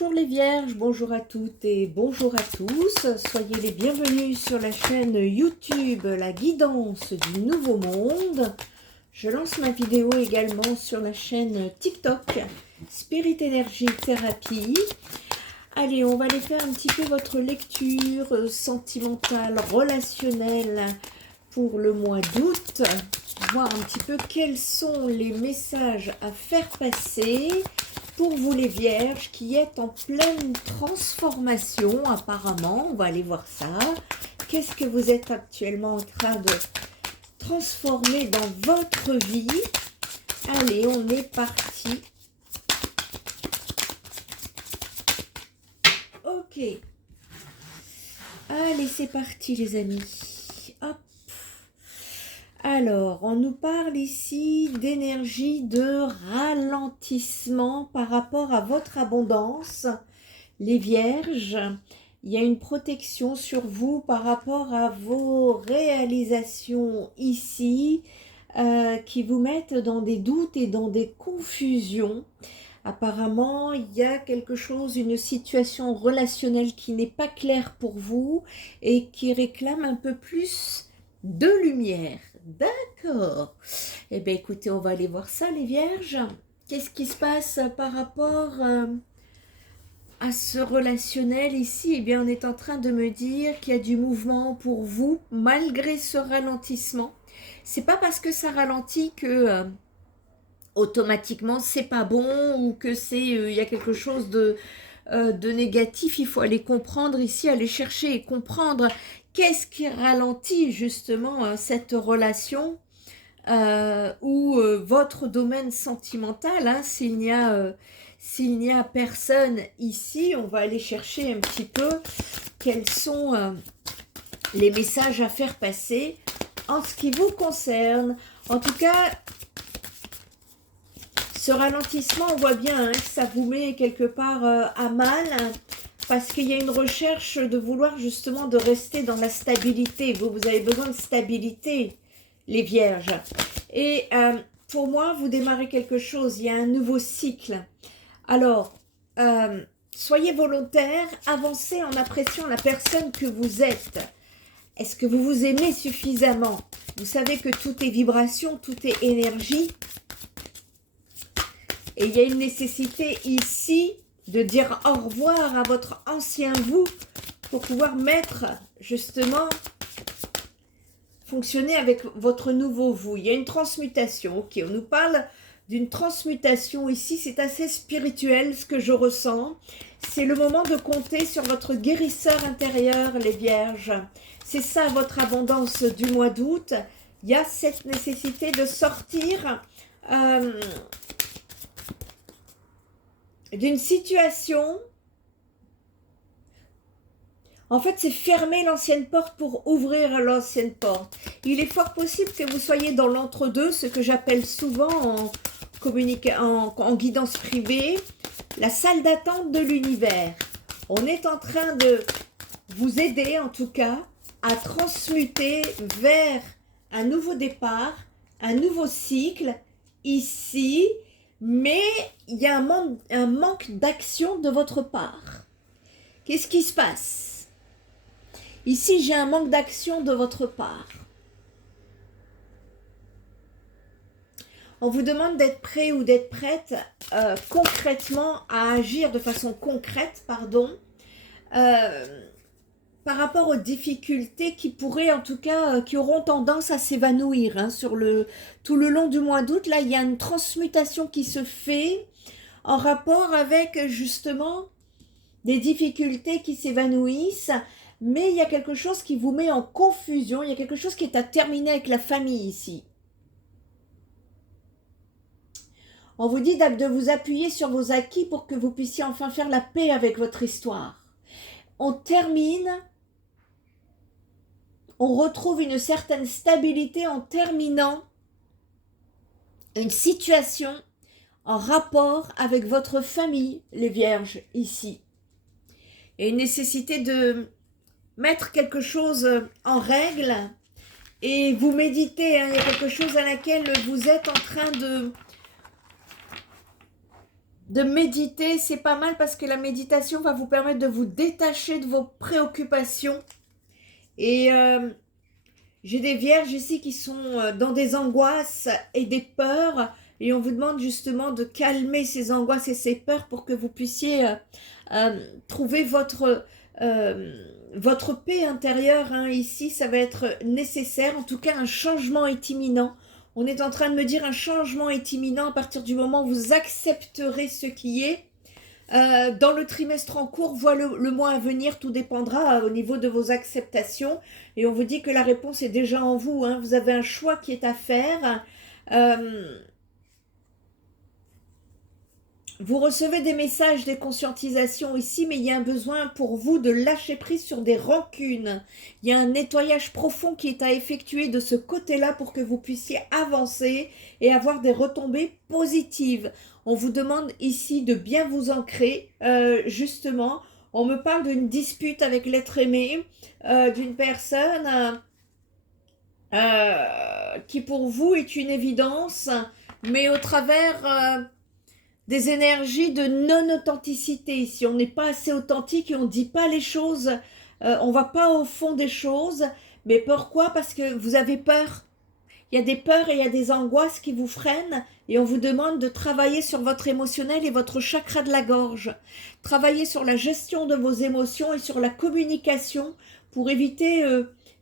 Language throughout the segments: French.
Bonjour les vierges, bonjour à toutes et bonjour à tous. Soyez les bienvenus sur la chaîne YouTube La Guidance du Nouveau Monde. Je lance ma vidéo également sur la chaîne TikTok Spirit Energy Thérapie. Allez, on va aller faire un petit peu votre lecture sentimentale, relationnelle pour le mois d'août. Voir un petit peu quels sont les messages à faire passer pour vous les vierges qui êtes en pleine transformation apparemment. On va aller voir ça. Qu'est-ce que vous êtes actuellement en train de transformer dans votre vie? Allez, on est parti. Ok. Allez, c'est parti les amis. Hop. Alors, on nous parle ici d'énergie de ralentissement par rapport à votre abondance. Les vierges, il y a une protection sur vous par rapport à vos réalisations ici qui vous mettent dans des doutes et dans des confusions. Apparemment, il y a quelque chose, une situation relationnelle qui n'est pas claire pour vous et qui réclame un peu plus de lumière. D'accord. Eh bien, écoutez, on va aller voir ça, les vierges. Qu'est-ce qui se passe par rapport à ce relationnel ici? Eh bien, on est en train de me dire qu'il y a du mouvement pour vous, malgré ce ralentissement. C'est pas parce que ça ralentit que automatiquement c'est pas bon ou que c'est il y a quelque chose de négatif. Il faut aller comprendre ici, aller chercher et comprendre qu'est-ce qui ralentit justement cette relation ou votre domaine sentimental. Hein, s'il n'y a personne ici, on va aller chercher un petit peu quels sont les messages à faire passer en ce qui vous concerne. En tout cas, ce ralentissement, on voit bien hein, que ça vous met quelque part à mal parce qu'il y a une recherche de vouloir justement de rester dans la stabilité. Vous avez besoin de stabilité, les vierges. Et pour moi, vous démarrez quelque chose, il y a un nouveau cycle. Alors, soyez volontaire, avancez en appréciant la personne que vous êtes. Est-ce que vous vous aimez suffisamment? Vous savez que tout est vibration, tout est énergie. Et il y a une nécessité ici de dire au revoir à votre ancien vous pour pouvoir mettre justement, fonctionner avec votre nouveau vous. Il y a une transmutation. Ok, on nous parle d'une transmutation ici. C'est assez spirituel ce que je ressens. C'est le moment de compter sur votre guérisseur intérieur, les vierges. C'est ça votre abondance du mois d'août. Il y a cette nécessité de sortir d'une situation. En fait, c'est fermer l'ancienne porte pour ouvrir l'ancienne porte. Il est fort possible que vous soyez dans l'entre-deux, ce que j'appelle souvent en guidance privée, la salle d'attente de l'univers. On est en train de vous aider, en tout cas, à transmuter vers un nouveau départ, un nouveau cycle, ici. Mais il y a un manque d'action de votre part. Qu'est-ce qui se passe? Ici, j'ai un manque d'action de votre part. On vous demande d'être prêt ou d'être prête concrètement à agir de façon concrète, par rapport aux difficultés qui pourraient, en tout cas, qui auront tendance à s'évanouir hein, tout le long du mois d'août. Là, il y a une transmutation qui se fait en rapport avec, justement, des difficultés qui s'évanouissent, mais il y a quelque chose qui vous met en confusion, il y a quelque chose qui est à terminer avec la famille ici. On vous dit de vous appuyer sur vos acquis pour que vous puissiez enfin faire la paix avec votre histoire. On termine... On retrouve une certaine stabilité en terminant une situation en rapport avec votre famille, les vierges, ici. Et une nécessité de mettre quelque chose en règle et vous méditez. Hein, il y a quelque chose à laquelle vous êtes en train de méditer, c'est pas mal parce que la méditation va vous permettre de vous détacher de vos préoccupations. Et j'ai des vierges ici qui sont dans des angoisses et des peurs. Et on vous demande justement de calmer ces angoisses et ces peurs pour que vous puissiez trouver votre paix intérieure. Hein. Ici, ça va être nécessaire. En tout cas, un changement est imminent. On est en train de me dire un changement est imminent à partir du moment où vous accepterez ce qui est. Dans le trimestre en cours, voire le mois à venir, tout dépendra au niveau de vos acceptations. Et on vous dit que la réponse est déjà en vous. Hein. Vous avez un choix qui est à faire. Vous recevez des messages, des conscientisations ici, mais il y a un besoin pour vous de lâcher prise sur des rancunes. Il y a un nettoyage profond qui est à effectuer de ce côté-là pour que vous puissiez avancer et avoir des retombées positives. On vous demande ici de bien vous ancrer, justement. On me parle d'une dispute avec l'être aimé, d'une personne qui pour vous est une évidence, mais au travers des énergies de non-authenticité. Ici, on n'est pas assez authentique et on ne dit pas les choses, on ne va pas au fond des choses. Mais pourquoi? Parce que vous avez peur. Il y a des peurs et il y a des angoisses qui vous freinent et on vous demande de travailler sur votre émotionnel et votre chakra de la gorge. Travailler sur la gestion de vos émotions et sur la communication pour éviter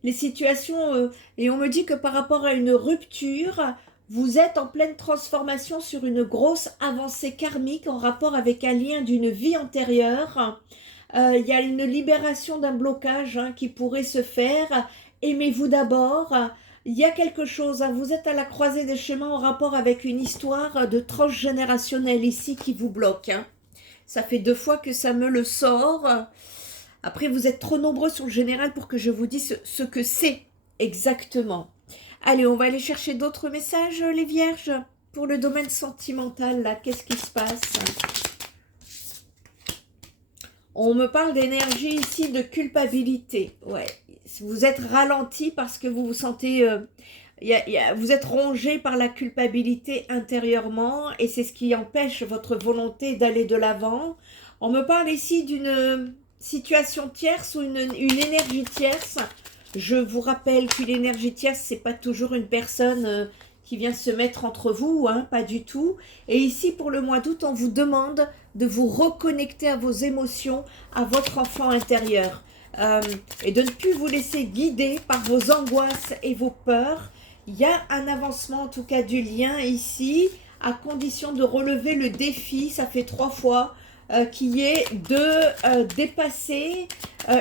les situations. Et on me dit que par rapport à une rupture, vous êtes en pleine transformation sur une grosse avancée karmique en rapport avec un lien d'une vie antérieure. Il y a une libération d'un blocage qui pourrait se faire. Aimez-vous d'abord. Il y a quelque chose, vous êtes à la croisée des chemins en rapport avec une histoire de transgénérationnelle ici qui vous bloque. Ça fait 2 fois que ça me le sort. Après, vous êtes trop nombreux sur le général pour que je vous dise ce que c'est exactement. Allez, on va aller chercher d'autres messages, les vierges, pour le domaine sentimental, là. Qu'est-ce qui se passe? On me parle d'énergie ici, de culpabilité. Ouais, vous êtes ralenti parce que vous vous sentez... vous êtes rongé par la culpabilité intérieurement et c'est ce qui empêche votre volonté d'aller de l'avant. On me parle ici d'une situation tierce ou une énergie tierce. Je vous rappelle que l'énergie tierce, c'est pas toujours une personne qui vient se mettre entre vous, hein, pas du tout. Et ici, pour le mois d'août, on vous demande de vous reconnecter à vos émotions, à votre enfant intérieur. Et de ne plus vous laisser guider par vos angoisses et vos peurs. Il y a un avancement, en tout cas, du lien ici, à condition de relever le défi, ça fait 3 fois, qui est de dépasser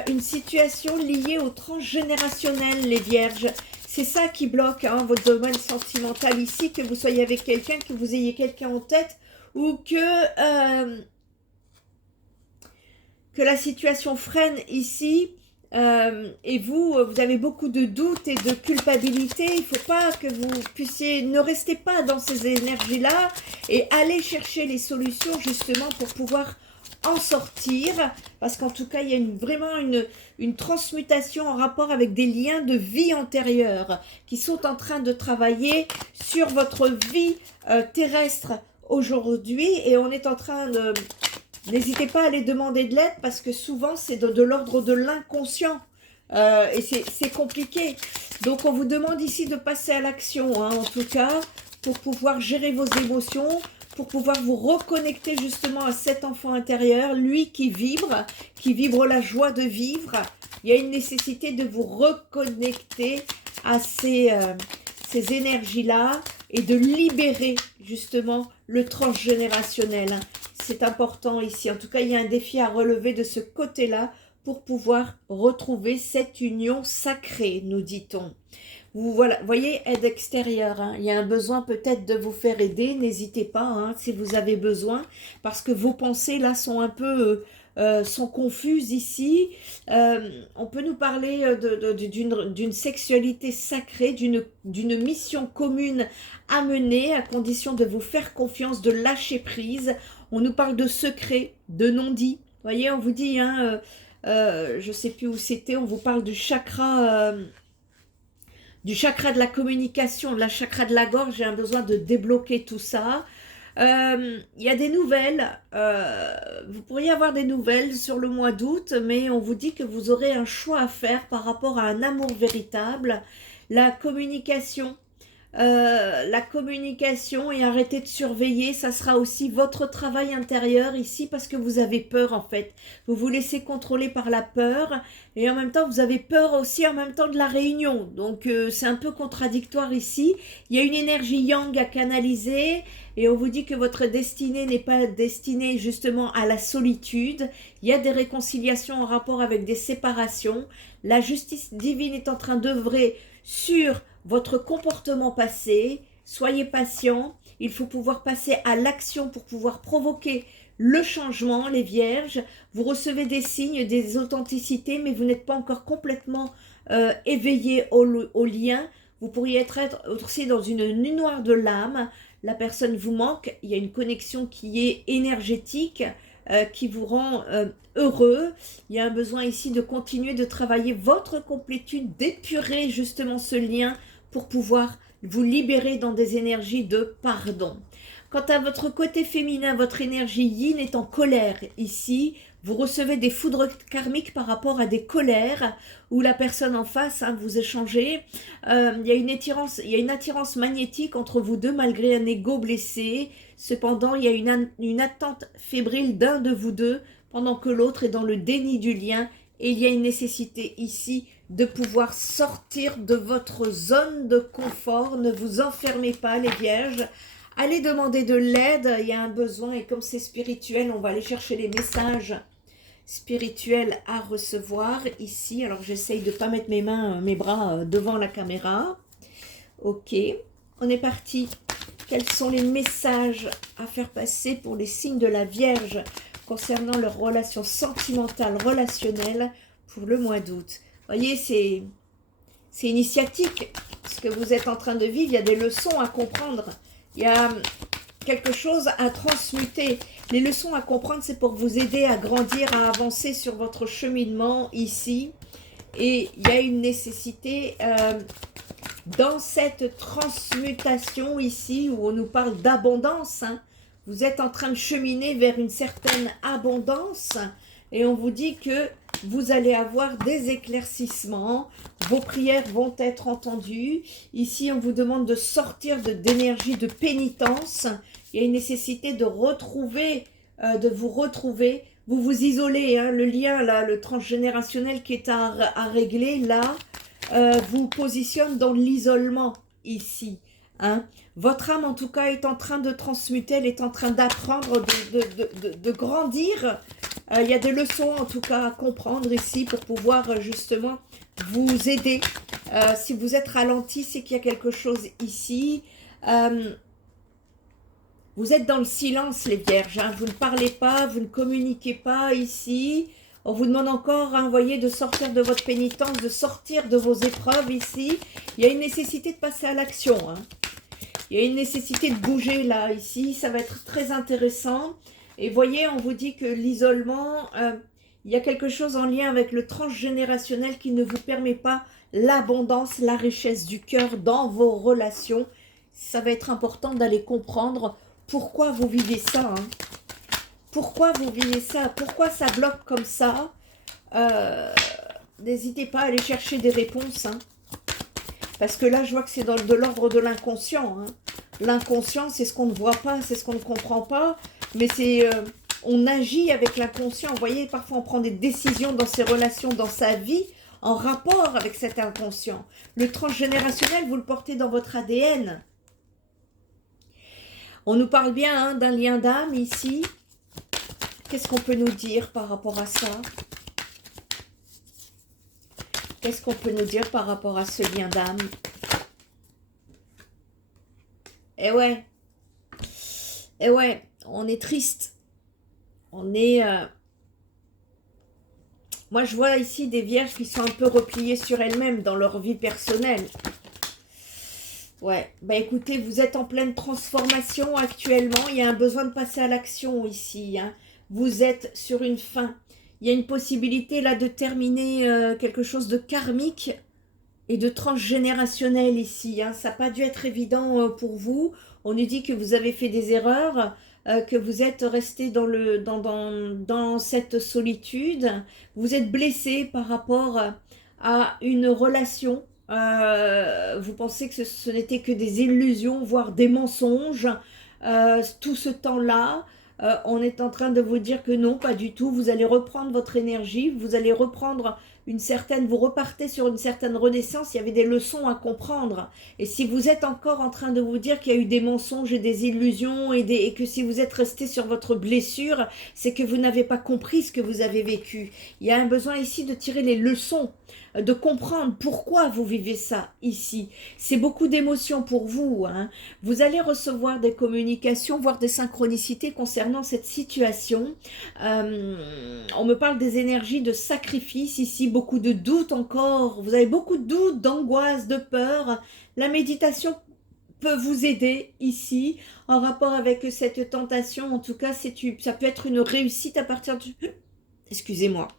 une situation liée au transgénérationnel, les vierges. C'est ça qui bloque votre domaine sentimental ici, que vous soyez avec quelqu'un, que vous ayez quelqu'un en tête, ou que la situation freine ici, et vous avez beaucoup de doutes et de culpabilité. Il ne faut pas que vous puissiez, ne restez pas dans ces énergies-là et allez chercher les solutions justement pour pouvoir en sortir, parce qu'en tout cas, il y a vraiment une transmutation en rapport avec des liens de vie antérieure qui sont en train de travailler sur votre vie terrestre aujourd'hui, et on est en train de... N'hésitez pas à aller demander de l'aide parce que souvent c'est de l'ordre de l'inconscient et c'est compliqué. Donc on vous demande ici de passer à l'action, en tout cas, pour pouvoir gérer vos émotions, pour pouvoir vous reconnecter justement à cet enfant intérieur, lui qui vibre la joie de vivre. Il y a une nécessité de vous reconnecter à ces énergies-là et de libérer justement le transgénérationnel. C'est important ici. En tout cas, il y a un défi à relever de ce côté-là pour pouvoir retrouver cette union sacrée, nous dit-on. Vous voyez, aide extérieure. Il y a un besoin peut-être de vous faire aider. N'hésitez pas si vous avez besoin, parce que vos pensées là sont un peu sont confuses ici. On peut nous parler d'une sexualité sacrée, d'une mission commune à mener, à condition de vous faire confiance, de lâcher prise. On nous parle de secrets, de non-dits. Vous voyez, on vous dit, je ne sais plus où c'était, on vous parle du chakra de la communication, de la chakra de la gorge. J'ai un besoin de débloquer tout ça. Il y a des nouvelles, vous pourriez avoir des nouvelles sur le mois d'août, mais on vous dit que vous aurez un choix à faire par rapport à un amour véritable, la communication et arrêter de surveiller, ça sera aussi votre travail intérieur ici parce que vous avez peur en fait. Vous vous laissez contrôler par la peur et en même temps vous avez peur aussi en même temps de la réunion. Donc c'est un peu contradictoire ici. Il y a une énergie yang à canaliser et on vous dit que votre destinée n'est pas destinée justement à la solitude. Il y a des réconciliations en rapport avec des séparations. La justice divine est en train d'œuvrer sur votre comportement passé, soyez patient, il faut pouvoir passer à l'action pour pouvoir provoquer le changement, les vierges. Vous recevez des signes, des authenticités, mais vous n'êtes pas encore complètement éveillé au lien. Vous pourriez être aussi dans une nuit noire de l'âme, la personne vous manque, il y a une connexion qui est énergétique, qui vous rend heureux. Il y a un besoin ici de continuer de travailler votre complétude, d'épurer justement ce lien pour pouvoir vous libérer dans des énergies de pardon. Quant à votre côté féminin, votre énergie yin est en colère ici. Vous recevez des foudres karmiques par rapport à des colères où la personne en face, vous échangez. Il y a une attirance magnétique entre vous deux malgré un ego blessé. Cependant, il y a une attente fébrile d'un de vous deux pendant que l'autre est dans le déni du lien. Et il y a une nécessité ici de pouvoir sortir de votre zone de confort. Ne vous enfermez pas, les vierges. Allez demander de l'aide, il y a un besoin et comme c'est spirituel, on va aller chercher les messages spirituels à recevoir ici. Alors j'essaye de ne pas mettre mes bras devant la caméra. Ok, on est parti. Quels sont les messages à faire passer pour les signes de la Vierge concernant leurs relations sentimentales, relationnelles pour le mois d'août? Vous voyez, c'est initiatique. Ce que vous êtes en train de vivre, il y a des leçons à comprendre. Il y a quelque chose à transmuter. Les leçons à comprendre, c'est pour vous aider à grandir, à avancer sur votre cheminement ici. Et il y a une nécessité dans cette transmutation ici, où on nous parle d'abondance. Vous êtes en train de cheminer vers une certaine abondance. Et on vous dit que vous allez avoir des éclaircissements, vos prières vont être entendues. Ici, on vous demande de sortir d'énergie de pénitence. Il y a une nécessité de vous retrouver. Vous vous isolez, le lien, là, le transgénérationnel qui est à régler, là, vous positionne dans l'isolement, ici. Votre âme, en tout cas, est en train de transmuter, elle est en train d'apprendre, de grandir. Il y a des leçons, en tout cas, à comprendre ici pour pouvoir, justement, vous aider. Si vous êtes ralenti, c'est qu'il y a quelque chose ici. Vous êtes dans le silence, les vierges. Vous ne parlez pas, vous ne communiquez pas ici. On vous demande encore, voyez, de sortir de votre pénitence, de sortir de vos épreuves ici. Il y a une nécessité de passer à l'action. Il y a une nécessité de bouger là, ici. Ça va être très intéressant. Et voyez, on vous dit que l'isolement, il y a quelque chose en lien avec le transgénérationnel qui ne vous permet pas l'abondance, la richesse du cœur dans vos relations. Ça va être important d'aller comprendre pourquoi vous vivez ça. Pourquoi vous vivez ça? Pourquoi ça bloque comme ça? N'hésitez pas à aller chercher des réponses. Parce que là, je vois que c'est de l'ordre de l'inconscient. L'inconscient, c'est ce qu'on ne voit pas, c'est ce qu'on ne comprend pas. Mais c'est, on agit avec l'inconscient. Vous voyez, parfois on prend des décisions dans ses relations, dans sa vie, en rapport avec cet inconscient. Le transgénérationnel, vous le portez dans votre ADN. On nous parle bien d'un lien d'âme ici. Qu'est-ce qu'on peut nous dire par rapport à ça? Qu'est-ce qu'on peut nous dire par rapport à ce lien d'âme? Eh ouais, on est triste. On est... Moi, je vois ici des vierges qui sont un peu repliées sur elles-mêmes dans leur vie personnelle. Ouais, écoutez, vous êtes en pleine transformation actuellement. Il y a un besoin de passer à l'action ici. Vous êtes sur une fin. Il y a une possibilité là de terminer quelque chose de karmique. et de transgénérationnel ici. Hein. Ça n'a pas dû être évident pour vous. On nous dit que vous avez fait des erreurs, que vous êtes resté dans cette solitude. Vous êtes blessé par rapport à une relation. Vous pensez que ce n'était que des illusions, voire des mensonges. Tout ce temps-là, on est en train de vous dire que non, pas du tout. Vous allez reprendre votre énergie, vous allez reprendre vous repartez sur une certaine renaissance, il y avait des leçons à comprendre. Et si vous êtes encore en train de vous dire qu'il y a eu des mensonges et des illusions et que si vous êtes resté sur votre blessure, c'est que vous n'avez pas compris ce que vous avez vécu. Il y a un besoin ici de tirer les leçons, de comprendre pourquoi vous vivez ça ici. C'est beaucoup d'émotions pour vous. Hein. Vous allez recevoir des communications, voire des synchronicités concernant cette situation. On me parle des énergies de sacrifice ici, beaucoup de doutes encore. Vous avez beaucoup de doutes, d'angoisse, de peur. La méditation peut vous aider ici en rapport avec cette tentation. En tout cas, ça peut être une réussite à partir du... Excusez-moi.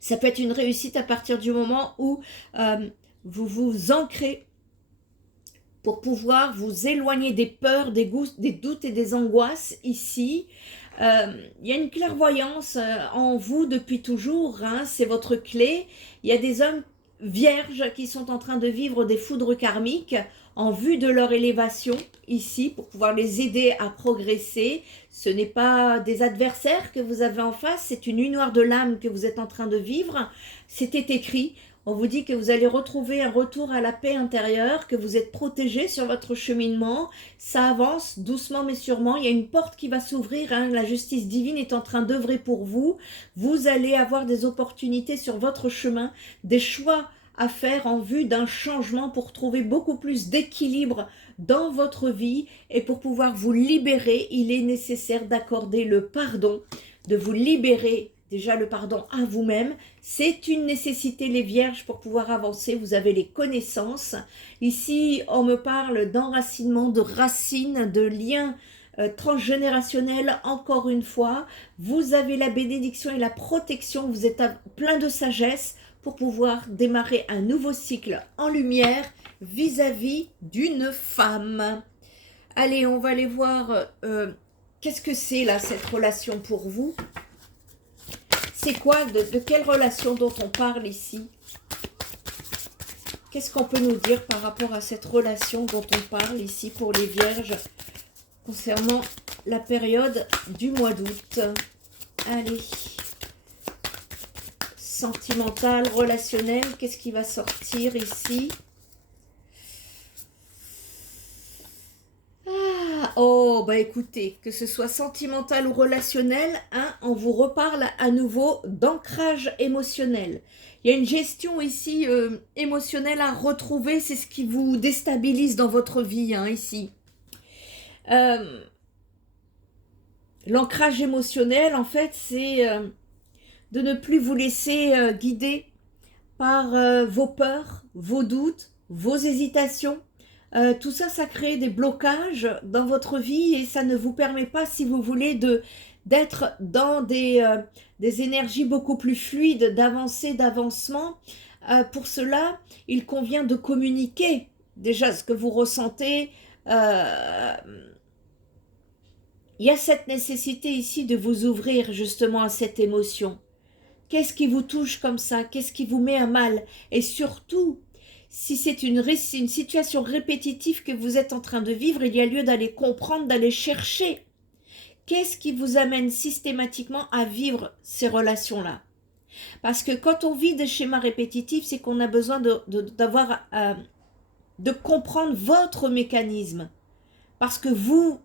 Ça peut être une réussite à partir du moment où vous vous ancrez pour pouvoir vous éloigner des peurs, des doutes et des angoisses ici. Il y a une clairvoyance en vous depuis toujours, hein, c'est votre clé. Il y a des hommes vierges qui sont en train de vivre des foudres karmiques en vue de leur élévation ici pour pouvoir les aider à progresser. Ce n'est pas des adversaires que vous avez en face, c'est une nuit noire de l'âme que vous êtes en train de vivre. C'était écrit. On vous dit que vous allez retrouver un retour à la paix intérieure, que vous êtes protégé sur votre cheminement. Ça avance doucement mais sûrement. Il y a une porte qui va s'ouvrir. Hein. La justice divine est en train d'œuvrer pour vous. Vous allez avoir des opportunités sur votre chemin, des choix à faire en vue d'un changement pour trouver beaucoup plus d'équilibre dans votre vie. Et pour pouvoir vous libérer, il est nécessaire d'accorder le pardon, de vous libérer. Déjà le pardon à vous-même, c'est une nécessité les vierges pour pouvoir avancer, vous avez les connaissances. Ici, on me parle d'enracinement, de racines, de liens transgénérationnels, encore une fois. Vous avez la bénédiction et la protection, vous êtes plein de sagesse pour pouvoir démarrer un nouveau cycle en lumière vis-à-vis d'une femme. Allez, on va aller voir qu'est-ce que c'est là, cette relation pour vous. C'est quoi, de quelle relation dont on parle ici? Qu'est-ce qu'on peut nous dire par rapport à cette relation dont on parle ici pour les vierges concernant la période du mois d'août? Allez. Sentimental, relationnel, qu'est-ce qui va sortir ici? Oh, bah écoutez, que ce soit sentimental ou relationnel, hein, on vous reparle à nouveau d'ancrage émotionnel. Il y a une gestion ici émotionnelle à retrouver, c'est ce qui vous déstabilise dans votre vie, hein, ici. L'ancrage émotionnel, en fait, c'est de ne plus vous laisser guider par vos peurs, vos doutes, vos hésitations. Tout ça, ça crée des blocages dans votre vie et ça ne vous permet pas, si vous voulez, d'être dans des énergies beaucoup plus fluides, d'avancer, d'avancement. Pour cela, il convient de communiquer déjà ce que vous ressentez. Il y a cette nécessité ici de vous ouvrir justement à cette émotion. Qu'est-ce qui vous touche comme ça? Qu'est-ce qui vous met à mal? Et surtout, si c'est une situation répétitive que vous êtes en train de vivre, il y a lieu d'aller comprendre, d'aller chercher. Qu'est-ce qui vous amène systématiquement à vivre ces relations-là? Parce que quand on vit des schémas répétitifs, c'est qu'on a besoin de comprendre votre mécanisme. Parce que vous,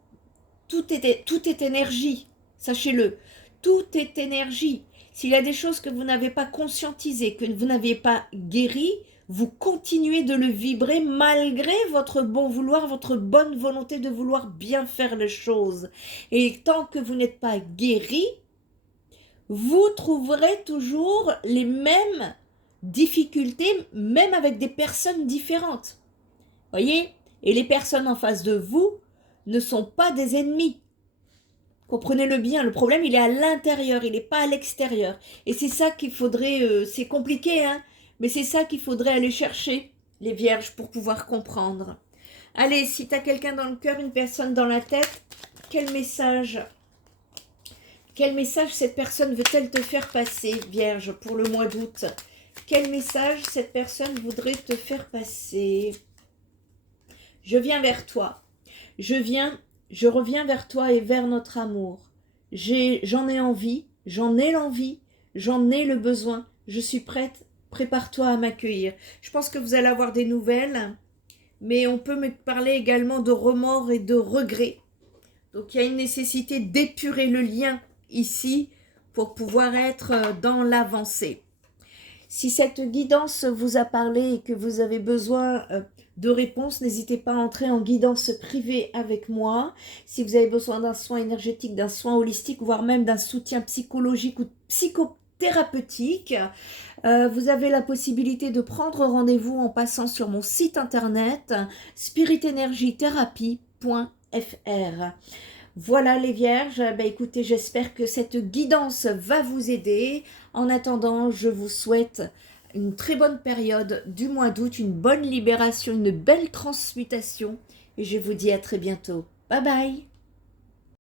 tout est énergie, sachez-le. Tout est énergie. S'il y a des choses que vous n'avez pas conscientisées, que vous n'avez pas guéries, vous continuez de le vibrer malgré votre bon vouloir, votre bonne volonté de vouloir bien faire les choses. Et tant que vous n'êtes pas guéri, vous trouverez toujours les mêmes difficultés, même avec des personnes différentes. Voyez? Et les personnes en face de vous ne sont pas des ennemis. Comprenez-le bien, le problème il est à l'intérieur, il n'est pas à l'extérieur. Et c'est ça qu'il faudrait, c'est compliqué, hein, Mais c'est ça qu'il faudrait aller chercher, les vierges, pour pouvoir comprendre. Allez, si tu as quelqu'un dans le cœur, une personne dans la tête, quel message cette personne veut-elle te faire passer, vierge, pour le mois d'août? Quel message cette personne voudrait te faire passer? Je viens vers toi. Je reviens vers toi et vers notre amour. J'en ai envie, j'en ai l'envie, j'en ai le besoin. Je suis prête, prépare-toi à m'accueillir. Je pense que vous allez avoir des nouvelles, mais on peut me parler également de remords et de regrets. Donc il y a une nécessité d'épurer le lien ici pour pouvoir être dans l'avancée. Si cette guidance vous a parlé et que vous avez besoin de réponses, n'hésitez pas à entrer en guidance privée avec moi. Si vous avez besoin d'un soin énergétique, d'un soin holistique, voire même d'un soutien psychologique ou psychothérapeutique, vous avez la possibilité de prendre rendez-vous en passant sur mon site internet spiritenergietherapie.fr. Voilà les vierges, écoutez, j'espère que cette guidance va vous aider. En attendant, je vous souhaite une très bonne période du mois d'août, une bonne libération, une belle transmutation. Et je vous dis à très bientôt. Bye bye.